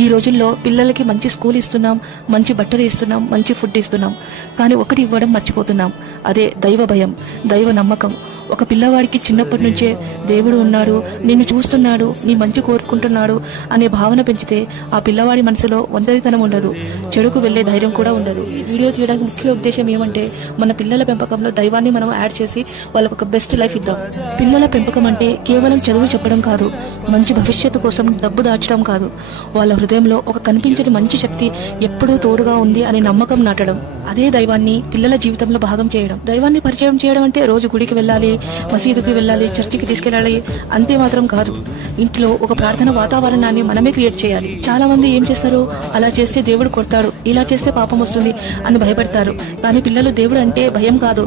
ఈ రోజుల్లో పిల్లలకి మంచి స్కూల్ ఇస్తున్నాం, మంచి బట్టలు ఇస్తున్నాం, మంచి ఫుడ్ ఇస్తున్నాం. కానీ ఒకటి ఇవ్వడం మర్చిపోతున్నాం. అదే దైవ భయం, దైవ నమ్మకం. ఒక పిల్లవాడికి చిన్నప్పటి నుంచే దేవుడు ఉన్నాడు, నిన్ను చూస్తున్నాడు, నీ మంచి కోరుకుంటున్నాడు అనే భావన పెంచితే ఆ పిల్లవాడి మనసులో ఒంటరితనం ఉండదు, చెడుకు వెళ్లే ధైర్యం కూడా ఉండదు. ఈ వీడియో తీయడానికి ముఖ్య ఉద్దేశం ఏమంటే మన పిల్లల పెంపకంలో దైవాన్ని మనం యాడ్ చేసి వాళ్ళకు ఒక బెస్ట్ లైఫ్ ఇద్దాం. పిల్లల పెంపకం అంటే కేవలం చదువు చెప్పడం కాదు, మంచి భవిష్యత్తు కోసం డబ్బు దాచడం కాదు, వాళ్ళ హృదయంలో ఒక కనిపించని మంచి శక్తి ఎప్పుడూ తోడుగా ఉంది అనే నమ్మకం నాటడం. అదే దైవాన్ని పిల్లల జీవితంలో భాగం చేయడం. దైవాన్ని పరిచయం చేయడం అంటే రోజు గుడికి వెళ్ళాలి, మసీదుకి వెళ్ళాలి, చర్చికి తీసుకెళ్ళాలి అంతే మాత్రం కాదు. ఇంట్లో ఒక ప్రార్థన వాతావరణాన్ని మనమే క్రియేట్ చేయాలి. చాలా మంది ఏం చేస్తారు, అలా చేస్తే దేవుడు కొడతాడు, ఇలా చేస్తే పాపం వస్తుంది అని భయపడతారు. కానీ పిల్లలు దేవుడు అంటే భయం కాదు,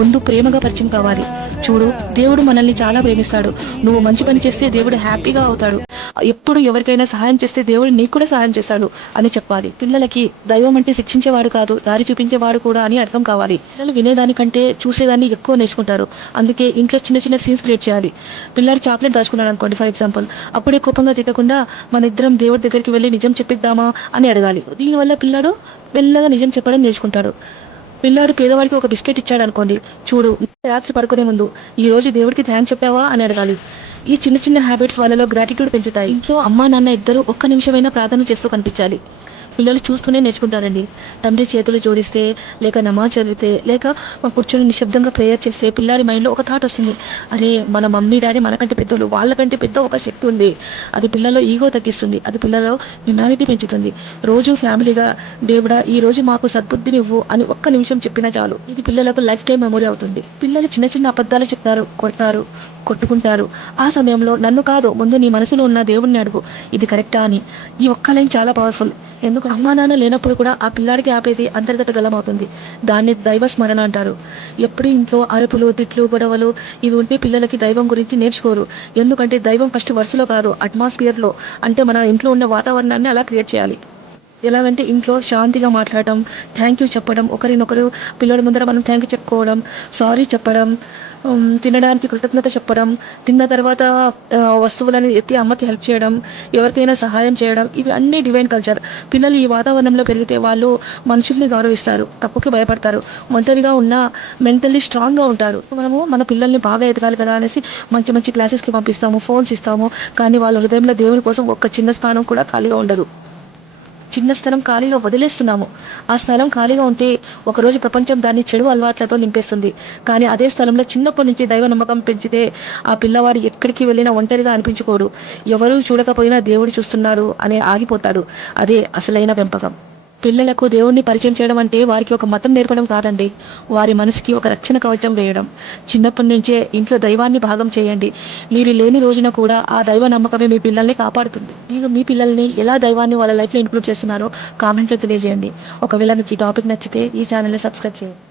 ముందు ప్రేమగా పరిచయం కావాలి. చూడు, దేవుడు మనల్ని చాలా ప్రేమిస్తాడు, నువ్వు మంచి పని చేస్తే దేవుడు హ్యాపీగా అవుతాడు, ఎప్పుడు ఎవరికైనా సహాయం చేస్తే దేవుడు నీకు కూడా సహాయం చేస్తాడు అని చెప్పాలి. పిల్లలకి దైవం అంటే శిక్షించేవాడు కాదు, దారి చూపించేవాడు కూడా అని అర్థం కావాలి. పిల్లలు వినేదానికంటే చూసేదాన్ని ఎక్కువ నేర్చుకుంటారు. అందుకే ఇంట్లో చిన్న చిన్న సీన్స్ క్రియేట్ చేయాలి. పిల్లాడు చాక్లెట్ దాచుకున్నాడు అనుకోండి ఫర్ ఎగ్జాంపుల్, అప్పుడే కోపంగా తిట్టకుండా మన ఇద్దరం దేవుడి దగ్గరికి వెళ్ళి నిజం చెప్పిద్దామా అని అడగాలి. దీనివల్ల పిల్లాడు మెల్లగా నిజం చెప్పడం నేర్చుకుంటాడు. పిల్లాడు పేదవాడికి ఒక బిస్కెట్ ఇచ్చాడు అనుకోండి, చూడు రాత్రి పడుకునే ముందు ఈ రోజు దేవుడికి థ్యాంక్స్ చెప్పావా అని అడగాలి. ఈ చిన్న చిన్న హ్యాబిట్స్ వాళ్ళలో గ్రాటిట్యూడ్ పెంచుతాయి. ఇంట్లో అమ్మా నాన్న ఇద్దరు ఒక్క నిమిషమైనా ప్రార్థన చేస్తూ కనిపించాలి. పిల్లలు చూస్తూనే నేర్చుకుంటారండి. తండ్రి చేతులు జోడిస్తే, లేక నమాజ్ చదివితే, లేక కూర్చొని నిశ్శబ్దంగా ప్రేయర్ చేస్తే పిల్లాడి మైండ్లో ఒక థాట్ వస్తుంది, అరే మన మమ్మీ డాడీ మనకంటే పెద్దలు, వాళ్ళకంటే పెద్ద ఒక శక్తి ఉంది. అది పిల్లల్లో ఈగో తగ్గిస్తుంది, అది పిల్లల్లో హ్యుమానిటీ పెంచుతుంది. రోజు ఫ్యామిలీగా దేవుడా ఈ రోజు మాకు సద్బుద్ధినివ్వు అని ఒక్క నిమిషం చెప్పినా చాలు, ఇది పిల్లలకు లైఫ్ టైం మెమొరీ అవుతుంది. పిల్లలు చిన్న చిన్న అబద్ధాలు చెప్తారు, కొడతారు, కొట్టుకుంటారు. ఆ సమయంలో నన్ను కాదు, ముందు నీ మనసులో ఉన్న దేవుడిని అడుగు, ఇది కరెక్టా అని. ఈ ఒక్క లైన్ చాలా పవర్ఫుల్. ఎందుకు అమ్మా నాన్న లేనప్పుడు కూడా ఆ పిల్లాడికి ఆపేది అంతర్గత గలం అవుతుంది. దాన్ని దైవ స్మరణ అంటారు. ఎప్పుడు ఇంట్లో అరుపులు, తిట్లు, గొడవలు ఇవి ఉంటే పిల్లలకి దైవం గురించి నేర్చుకోరు. ఎందుకంటే దైవం ఫస్ట్ వరుసలో కాదు, అట్మాస్ఫియర్లో, అంటే మన ఇంట్లో ఉన్న వాతావరణాన్ని అలా క్రియేట్ చేయాలి. ఎలాగంటే ఇంట్లో శాంతిగా మాట్లాడటం, థ్యాంక్ యూ చెప్పడం, ఒకరినొకరు పిల్లల ముందర మనం థ్యాంక్ యూ చెప్పుకోవడం, సారీ చెప్పడం, తినడానికి కృతజ్ఞత చెప్పడం, తిన్న తర్వాత వస్తువులను ఎత్తి అమ్మకి హెల్ప్ చేయడం, ఎవరికైనా సహాయం చేయడం, ఇవి అన్నీ డివైన్ కల్చర్. పిల్లలు ఈ వాతావరణంలో పెరిగితే వాళ్ళు మనుషుల్ని గౌరవిస్తారు, తప్పుకి భయపడతారు, ఒంటరిగా ఉన్న మెంటల్లీ స్ట్రాంగ్గా ఉంటారు. మనము మన పిల్లల్ని బాగా ఎదగాలి కదా అనేసి మంచి మంచి క్లాసెస్కి పంపిస్తాము, ఫోన్స్ ఇస్తాము, కానీ వాళ్ళ హృదయంలో దేవుని కోసం ఒక్క చిన్న స్థానం కూడా ఖాళీగా ఉండదు. చిన్న స్థలం ఖాళీగా వదిలేస్తున్నాము. ఆ స్థలం ఖాళీగా ఉంటే ఒకరోజు ప్రపంచం దాన్ని చెడు అలవాట్లతో నింపేస్తుంది. కానీ అదే స్థలంలో చిన్నప్పటి నుంచి దైవ నమ్మకం పెంచితే ఆ పిల్లవాడు ఎక్కడికి వెళ్ళినా ఒంటరిగా అనిపించుకోడు, ఎవరూ చూడకపోయినా దేవుడు చూస్తున్నాడు అనే ఆగిపోతాడు. అదే అసలైన పెంపకం. పిల్లలకు దేవుణ్ణి పరిచయం చేయడం అంటే వారికి ఒక మతం నేర్పడం కాదండి, వారి మనసుకి ఒక రక్షణ కవచం వేయడం. చిన్నప్పటి నుంచే ఇంట్లో దైవాన్ని భాగం చేయండి. మీరు లేని రోజున కూడా ఆ దైవ నమ్మకమే మీ పిల్లల్ని కాపాడుతుంది. మీరు మీ పిల్లల్ని ఎలా దైవాన్ని వాళ్ళ లైఫ్లో ఇంక్లూడ్ చేస్తున్నారో కామెంట్లో తెలియజేయండి. ఒకవేళ మీకు ఈ టాపిక్ నచ్చితే ఈ ఛానల్ని సబ్స్క్రైబ్ చేయండి.